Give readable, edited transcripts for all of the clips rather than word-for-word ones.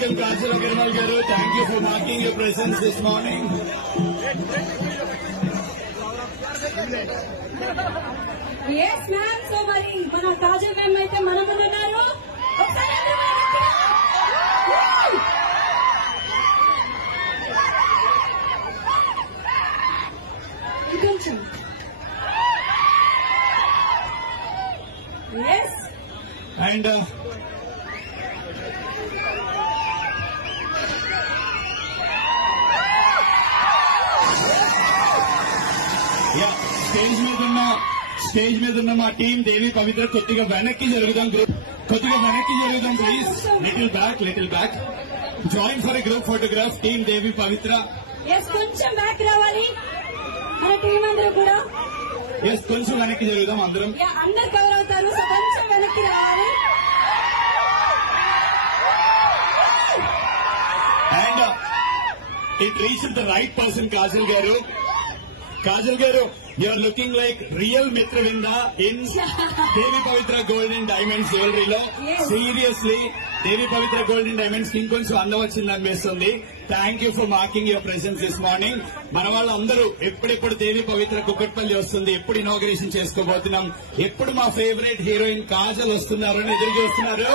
welcome Kajal Agarwal garu. Thank you for marking your presence this morning. Yes, ma'am. So many. Mana Kajal ma'am aithe manam unnaru. Yes. And stage మీద ఉన్న మా team Devi Pavitra కొద్దిగా వెనక్కి జరుగుదాం please. Little back join for a group photograph team Devi Pavitra. కొంచెం back రావాలి మన team అందరూ కూడా. కొంచెం వెనక్కి జరుగుదాం అందరం. అందరు కవర్ అవుతారు, సో కొంచెం వెనక్కి రావాలి. And it reach the right person. Kajal గారు you are looking like real Mitravinda in Devi Pavitra Gold and Diamonds Jewelry lo. Seriously, Devi Pavitra Gold and Diamonds inkonchu andam vachindi anvestundi. Thank you for marking your presence this morning. మన వాళ్ళందరూ ఎప్పుడెప్పుడు దేవి పవిత్ర కుక్కట్పల్లి వస్తుంది, ఎప్పుడు inauguration చేసుకోబోతున్నాం, ఎప్పుడు మా favourite heroine Kajal వస్తున్నారని ఎదురు చూస్తున్నారు.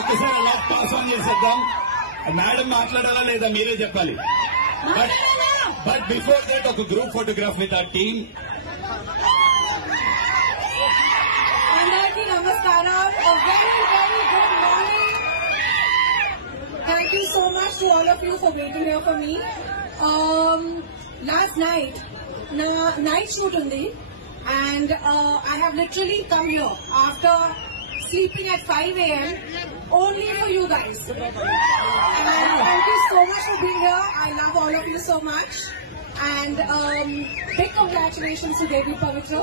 ఒక్కసారి అలా పాస్ ఆన్ చేసేద్దాం. మేడం మాట్లాడాలా లేదా మీరే చెప్పాలి. But before that, a group photograph with our team. Andarki namaskaram. A very, very good morning. Thank you so much to all of you for waiting here for me. Last night, na night shoot undi, and I have literally come here after sleeping at 5 a.m. only for you guys. And thank you so much for being here. I love all of you so much. And big congratulations to Devi Pavitra.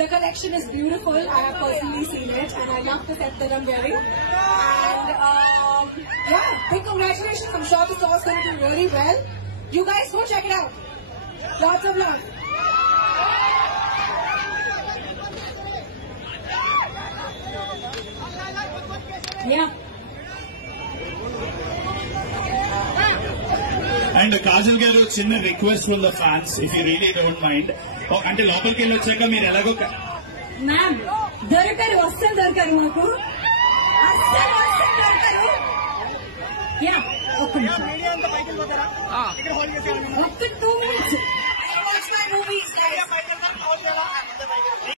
The collection is beautiful. I have personally seen it, and I love the set that I'm wearing. And yeah, big congratulations. I'm sure the store is going to do really well. You guys go check it out. Lots of love. Yeah. And Kajal గారు చిన్న request from the fans, if you really don't mind. అంటే లోపలికి వెళ్ళి వచ్చాక మీరు ఎలాగో ma'am దొరకరు, వస్తారు దొరకరు మాకు, అస్సలు దొరకరు. ఒక్క 2